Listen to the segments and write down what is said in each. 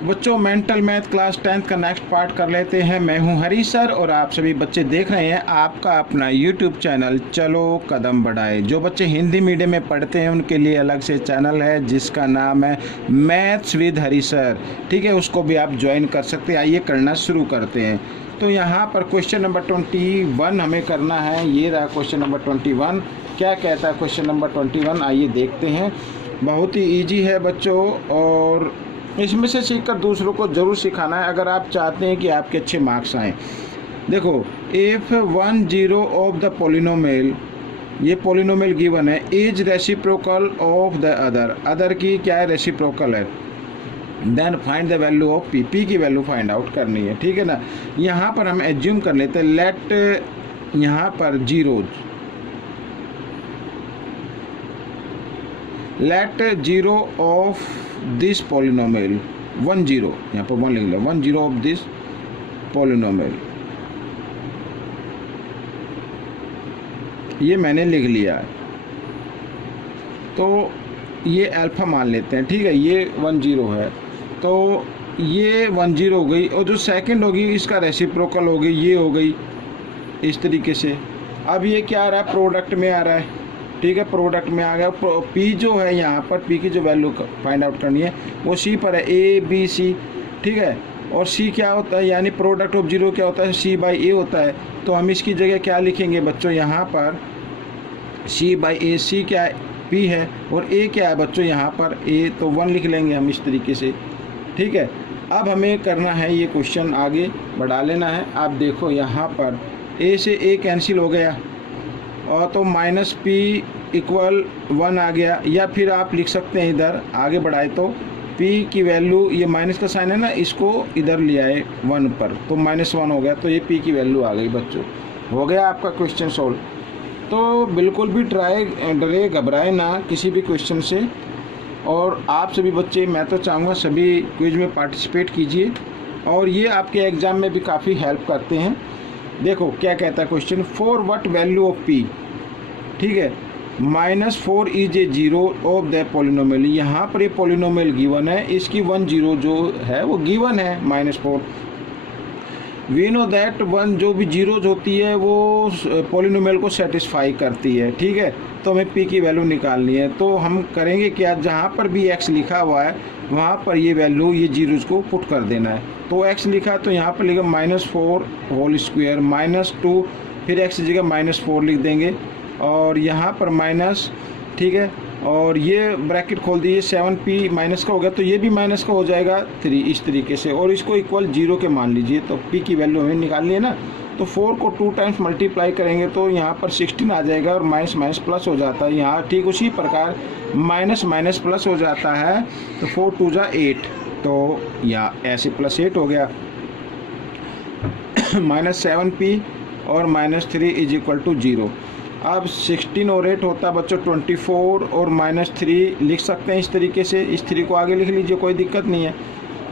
बच्चों mental math class 10th का next part कर लेते हैं। मैं हूं हरी सर और आप सभी बच्चे देख रहे हैं आपका अपना यूट्यूब चैनल चलो कदम बढ़ाए। जो बच्चे हिंदी मीडियम में पढ़ते हैं उनके लिए अलग से चैनल है जिसका नाम है मैथ्स विद हरी सर। ठीक है, उसको भी आप ज्वाइन कर सकते हैं। आइए करना शुरू करते हैं। तो यहाँ पर क्वेश्चन नंबर 21 हमें करना है। ये रहा क्वेश्चन नंबर 21। क्या कहता है क्वेश्चन नंबर 21, आइए देखते हैं। बहुत ही ईजी है बच्चों और इसमें से सीखकर दूसरों को ज़रूर सिखाना है अगर आप चाहते हैं कि आपके अच्छे मार्क्स आएँ। देखो, इफ़ 1 0 ऑफ द पोलिनोमियल, ये पोलिनोमियल गिवन है, is reciprocal of the other की क्या है, रेसिप्रोकल है, then find the value of P. P की वैल्यू फाइंड आउट करनी है। ठीक है ना। यहाँ पर हम एज्यूम कर लेते हैं, लेट यहाँ पर zeros, let 0 of this polynomial 1 0, यहाँ पर 1 लिख लो, 1 0 ऑफ दिस पोलिनोमियल, ये मैंने लिख लिया है। तो ये अल्फ़ा मान लेते हैं। ठीक है, ये 1 0 है तो ये 1 0 हो गई और जो सेकंड होगी इसका रेसिप्रोकल हो गई, ये हो गई इस तरीके से। अब ये क्या आ रहा है, प्रोडक्ट में आ रहा है। ठीक है, प्रोडक्ट में आ गया। पी जो है यहाँ पर, पी की जो वैल्यू फाइंड आउट करनी है वो सी पर है, ए बी सी। ठीक है, और सी क्या होता है, यानी प्रोडक्ट ऑफ जीरो क्या होता है, सी बाई ए होता है। तो हम इसकी जगह क्या लिखेंगे बच्चों, यहाँ पर सी बाई ए, सी क्या है, पी है, और ए क्या है बच्चों यहाँ पर ए, तो 1 लिख लेंगे हम इस तरीके से। ठीक है, अब हमें करना है ये क्वेश्चन आगे बढ़ा लेना है। आप देखो यहाँ पर ए से ए कैंसिल हो गया और तो माइनस पी इक्वल 1 आ गया, या फिर आप लिख सकते हैं इधर आगे बढ़ाए तो पी की वैल्यू, ये माइनस का साइन है ना, इसको इधर ले आए 1 पर, तो -1 हो गया। तो ये पी की वैल्यू आ गई बच्चों। हो गया आपका क्वेश्चन सॉल्व। तो बिल्कुल भी डरे घबराए ना किसी भी क्वेश्चन से। और आप सभी बच्चे, मैं तो चाहूँगा सभी क्विज में पार्टिसिपेट कीजिए और ये आपके एग्ज़ाम में भी काफ़ी हेल्प करते हैं। देखो क्या कहता है question, for what value of P. ठीक है, -4 is a 0 of the polynomial. यहाँ पर ये पोलिनोमियल गिवन है, इसकी 1 0 जो है वो गिवन है -4। वी नो दैट 1 जो भी जीरोज होती है वो पोलिनोमियल को सेटिस्फाई करती है। ठीक है, तो हमें पी की वैल्यू निकालनी है। तो हम करेंगे क्या, जहाँ पर भी एक्स लिखा हुआ है वहाँ पर ये वैल्यू, ये जीरोज को पुट कर देना है। तो एक्स लिखा तो यहाँ पर लिखा -4 होल स्क्वायर -2, फिर एक्स की जगह -4 लिख देंगे और यहाँ पर माइनस। ठीक है, और ये ब्रैकेट खोल दीजिए, 7p माइनस का हो गया तो ये भी माइनस का हो जाएगा 3, इस तरीके से, और इसको इक्वल 0 के मान लीजिए। तो p की वैल्यू हमें निकालनी है ना, तो 4 को 2 टाइम्स मल्टीप्लाई करेंगे तो यहाँ पर 16 आ जाएगा और माइनस माइनस प्लस हो जाता है। यहाँ ठीक उसी प्रकार माइनस माइनस प्लस हो जाता है, तो 4 2 जा 8, तो यहाँ ऐसे +8 हो गया। -7p और -3 इज इक्वल टू 0। अब 16 और 8 होता है बच्चों 24 और -3 लिख सकते हैं इस तरीके से। इस 3 को आगे लिख लीजिए, कोई दिक्कत नहीं है।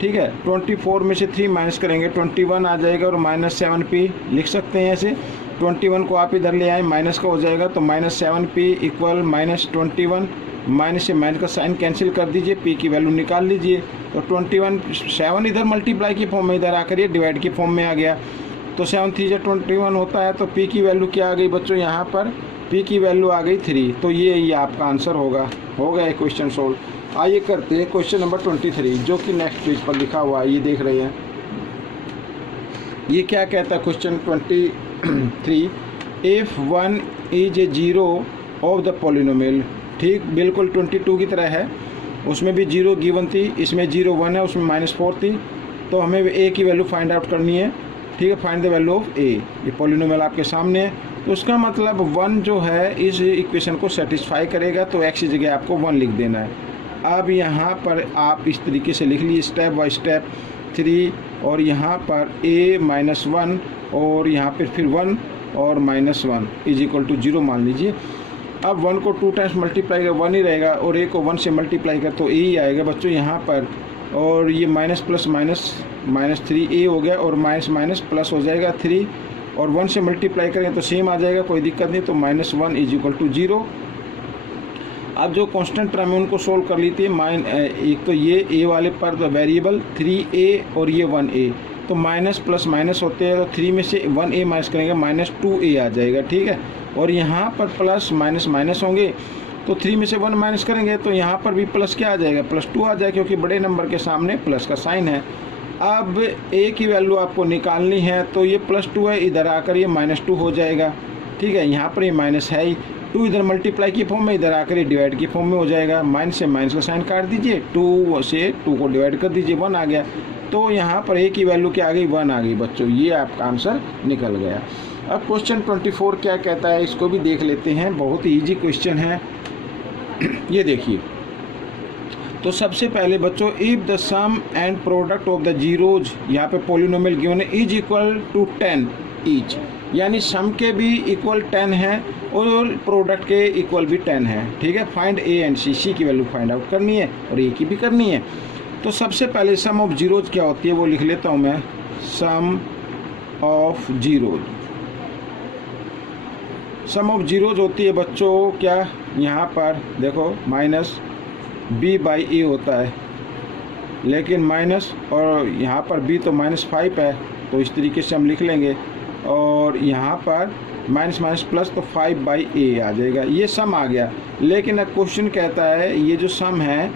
ठीक है, 24 में से 3 माइनस करेंगे 21 आ जाएगा और -7p लिख सकते हैं ऐसे। 21 को आप इधर ले आए, माइनस का हो जाएगा तो -7p इक्वल -21, माइनस से माइनस का साइन कैंसिल कर दीजिए, p की वैल्यू निकाल लीजिए। तो 21, 7 इधर मल्टीप्लाई की फॉर्म में, इधर आकर ये डिवाइड की फॉर्म में आ गया, तो 7 3 जा 21 होता है। तो p की वैल्यू क्या आ गई बच्चों, यहाँ पर p की वैल्यू आ गई 3। तो ये आपका आंसर होगा। हो गया क्वेश्चन सोल्व। आइए करते हैं क्वेश्चन नंबर 23 जो कि नेक्स्ट पेज पर लिखा हुआ है, ये देख रहे हैं। ये क्या कहता है question 23, if 1 is a 0 of the polynomial. ठीक बिल्कुल 22 की तरह है, उसमें भी 0 गिवन थी, इसमें 0 1 है, उसमें -4 थी। तो हमें a की वैल्यू फाइंड आउट करनी है। ठीक है, find the value of a। ये पोलिनोमियल आपके सामने है, तो उसका मतलब 1 जो है इस इक्वेशन को सेटिस्फाई करेगा, तो x की जगह आपको 1 लिख देना है। अब यहाँ पर आप इस तरीके से लिख लीजिए स्टेप बाय स्टेप 3, और यहाँ पर a -1 और यहाँ पर फिर 1 और -1 इज इक्वल टू 0 मान लीजिए। अब 1 को 2 टाइम्स मल्टीप्लाई कर 1 ही रहेगा और a को 1 से मल्टीप्लाई कर तो a ही आएगा बच्चों यहाँ पर। और ये माइनस प्लस माइनस -3a हो गया और माइनस माइनस प्लस हो जाएगा 3, और 1 से मल्टीप्लाई करें तो सेम आ जाएगा, कोई दिक्कत नहीं। तो -1 इज इक्वल टू 0। अब जो कांस्टेंट टर्म है उनको सोल्व कर लेते हैं। एक तो ये ए वाले पर वेरिएबल 3a और ये 1a, तो माइनस प्लस माइनस होते हैं, तो 3 में से 1a माइनस करेंगे -2a आ जाएगा, ठीक है। और यहाँ पर प्लस माइनस माइनस होंगे, तो 3 में से 1 माइनस करेंगे तो यहाँ पर भी प्लस क्या आ जाएगा, +2 आ जाएगा, क्योंकि बड़े नंबर के सामने प्लस का साइन है। अब a की वैल्यू आपको निकालनी है, तो ये +2 है, इधर आकर ये -2 हो जाएगा, ठीक है। यहाँ पर ये माइनस है ही, 2 इधर मल्टीप्लाई की फॉर्म में, इधर आकर ये डिवाइड की फॉर्म में हो जाएगा। माइनस से माइनस का साइन काट दीजिए, 2 से 2 को डिवाइड कर दीजिए, 1 आ गया। तो यहाँ पर a की वैल्यू क्या आ गई, 1 आ गई बच्चों, ये आपका आंसर निकल गया। अब क्वेश्चन 24 क्या कहता है, इसको भी देख लेते हैं, बहुत ही ईजी क्वेश्चन है। ये देखिए, तो सबसे पहले बच्चों, if the sum and product of the zeros, यहाँ पे पॉलिनोमियल गिवन है, इज इक्वल टू 10 ईच, यानी सम के भी इक्वल 10 है और प्रोडक्ट के इक्वल भी 10 है, ठीक है। फाइंड ए एंड सी, सी की वैल्यू फाइंड आउट करनी है और ए की भी करनी है। तो सबसे पहले सम ऑफ जीरोज क्या होती है वो लिख लेता हूँ मैं, sum of zeros. Sum of zeros होती है बच्चों क्या, यहाँ पर देखो -b/a होता है, लेकिन माइनस और यहाँ पर b तो -5 है, तो इस तरीके से हम लिख लेंगे, और यहाँ पर माइनस माइनस प्लस तो 5/a आ जाएगा, ये सम आ गया। लेकिन अब क्वेश्चन कहता है ये जो सम है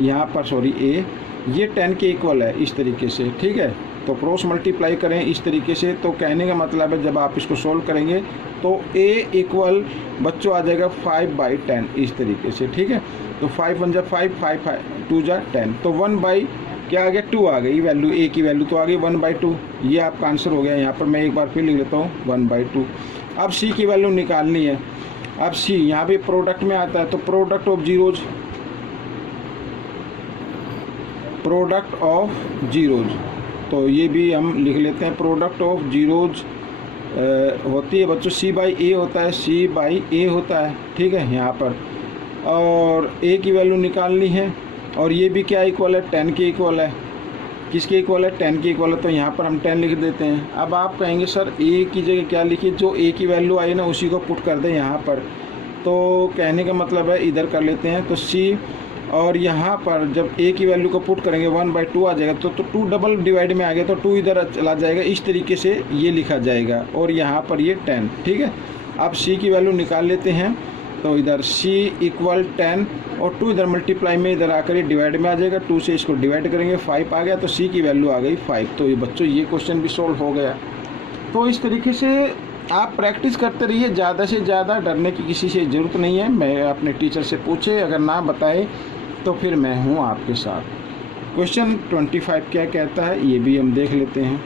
यहाँ पर a, ये 10 के इक्वल है, इस तरीके से, ठीक है। तो क्रॉस मल्टीप्लाई करें इस तरीके से, तो कहने का मतलब है जब आप इसको सोल्व करेंगे तो a इक्वल बच्चों आ जाएगा 5/10 इस तरीके से, ठीक है। तो 5 1 जा 5, 5 2 जा 10, तो 1 क्या आ गया, 2 आ गई वैल्यू, a की वैल्यू तो आ गई 1/2, ये आपका आंसर हो गया। यहाँ पर मैं एक बार फिर लिख लेता हूँ 1/2। अब c की वैल्यू निकालनी है। अब c यहाँ पे प्रोडक्ट में आता है, तो product of zeros, product of zeros, तो ये भी हम लिख लेते हैं। प्रोडक्ट ऑफ जीरोज होती है बच्चों c/a होता है, c/a होता है, ठीक है यहाँ पर। और a की वैल्यू निकालनी है, और ये भी क्या इक्वल है, 10 के इक्वल है। किसके इक्वल है, 10 के इक्वल है, तो यहाँ पर हम 10 लिख देते हैं। अब आप कहेंगे सर a की जगह क्या लिखिए, जो a की वैल्यू आई ना उसी को पुट कर दें यहाँ पर, तो कहने का मतलब है इधर कर लेते हैं, तो c, और यहाँ पर जब a की वैल्यू को पुट करेंगे 1/2 आ जाएगा, तो 2 डबल डिवाइड में आ गया, तो 2 इधर चला जाएगा, इस तरीके से ये लिखा जाएगा, और यहाँ पर ये 10, ठीक है। अब c की वैल्यू निकाल लेते हैं, तो इधर c इक्वल 10 और 2 इधर मल्टीप्लाई में इधर आकर ये डिवाइड में आ जाएगा, 2 से इसको डिवाइड करेंगे, 5 आ गया, तो c की वैल्यू आ गई 5। तो ये बच्चों ये क्वेश्चन भी सॉल्व हो गया। तो इस तरीके से आप प्रैक्टिस करते रहिए, ज़्यादा से ज़्यादा, डरने की किसी से ज़रूरत नहीं है। मैं अपने टीचर से पूछे, अगर ना बताए तो फिर मैं हूँ आपके साथ। क्वेश्चन 25 क्या कहता है ये भी हम देख लेते हैं।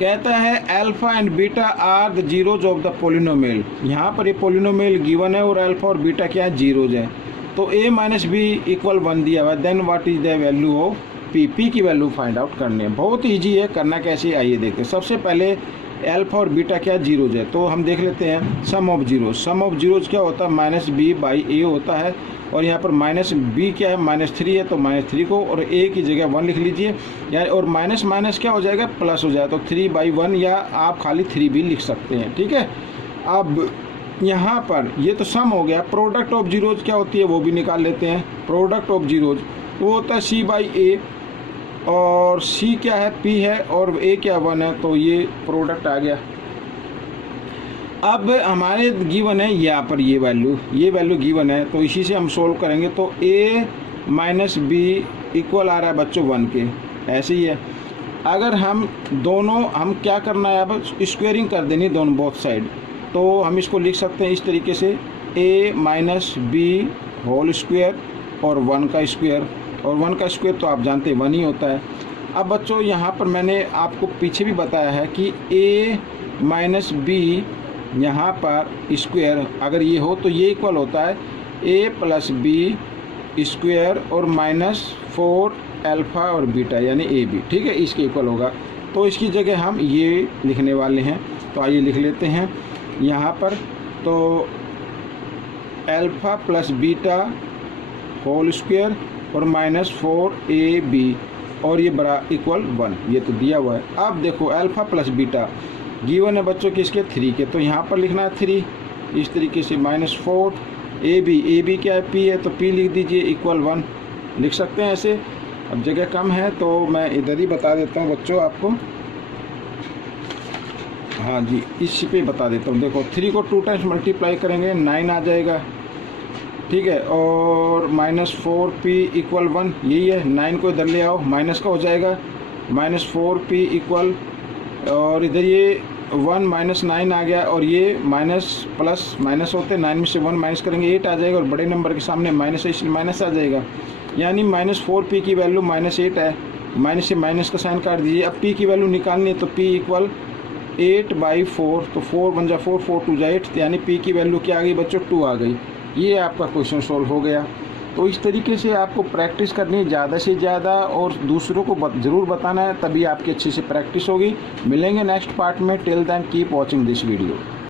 कहता है alpha and beta are the zeros of the polynomial. यहाँ पर ये पोलिनोमियल गिवन है और अल्फा और बीटा क्या है, जीरोज है। तो a माइनस बी इक्वल 1 दिया हुआ है, then what is the value of p, p की वैल्यू फाइंड आउट करनी है। बहुत ईजी है, करना कैसे आइए देखते हैं। सबसे पहले अल्फा और बीटा क्या जीरोज है, तो हम देख लेते हैं sum of zeros. Sum of zeros क्या होता है, -b/a होता है, और यहाँ पर -b क्या है, -3 है, तो -3 को और a की जगह 1 लिख लीजिए, या और माइनस माइनस क्या हो जाएगा, प्लस हो जाएगा, तो 3/1, या आप खाली 3 भी लिख सकते हैं, ठीक है। अब यहाँ पर ये तो सम हो गया। प्रोडक्ट ऑफ जीरोज क्या होती है वो भी निकाल लेते हैं। प्रोडक्ट ऑफ जीरोज वो होता है c/a, और c क्या है, p है, और a क्या 1 है, तो ये प्रोडक्ट आ गया। अब हमारे गिवन है यहाँ पर ये वैल्यू गिवन है, तो इसी से हम सोल्व करेंगे। तो a माइनस बी इक्वल आ रहा है बच्चों 1 के, ऐसे ही है। अगर हम दोनों, हम क्या करना है, अब स्क्वेयरिंग कर देनी दोनों बोथ साइड, तो हम इसको लिख सकते हैं इस तरीके से, a minus B whole square और 1 का स्क्वायर, और 1 का स्क्वायर तो आप जानते हैं 1 ही होता है। अब बच्चों यहाँ पर मैंने आपको पीछे भी बताया है कि a माइनस बी यहाँ पर स्क्वायर अगर ये हो तो ये इक्वल होता है a प्लस बी स्क्वायर और -4 अल्फ़ा और बीटा यानी ab, ठीक है, इसके इक्वल होगा। तो इसकी जगह हम ये लिखने वाले हैं, तो आइए लिख लेते हैं यहाँ पर। तो alpha plus beta whole square और -4 ab, और ये बड़ा इक्वल 1, ये तो दिया हुआ है। अब देखो अल्फ़ा प्लस बीटा गिवन है बच्चों किसके, 3 के, तो यहाँ पर लिखना है 3, इस तरीके से -4 ए बी क्या है, पी है, तो पी लिख दीजिए इक्वल 1 लिख सकते हैं ऐसे। अब जगह कम है तो मैं इधर ही बता देता हूँ बच्चों आपको, हाँ जी इसी पे बता देता हूँ। देखो 3 को 2 टाइम्स मल्टीप्लाई करेंगे 9 आ जाएगा, ठीक है, और -4p इक्वल 1 यही है। 9 को इधर ले आओ, माइनस का हो जाएगा, -4p इक्वल, और इधर ये 1 -9 आ गया, और ये माइनस प्लस माइनस होते 9 में से 1 माइनस करेंगे 8 आ जाएगा, और बड़े नंबर के सामने माइनस है इसलिए माइनस आ जाएगा। यानी -4p की वैल्यू -8 है, माइनस से माइनस का साइन काट दीजिए। अब p की वैल्यू निकालनी है तो p इक्वल 8/4, तो 4 बन जा 4, 4 2 जा 8, यानी p की वैल्यू क्या आ गई बच्चों, 2 आ गई। ये आपका क्वेश्चन सॉल्व हो गया। तो इस तरीके से आपको प्रैक्टिस करनी है ज़्यादा से ज़्यादा, और दूसरों को ज़रूर बताना है, तभी आपकी अच्छी से प्रैक्टिस होगी। मिलेंगे नेक्स्ट पार्ट में, till then keep watching this video.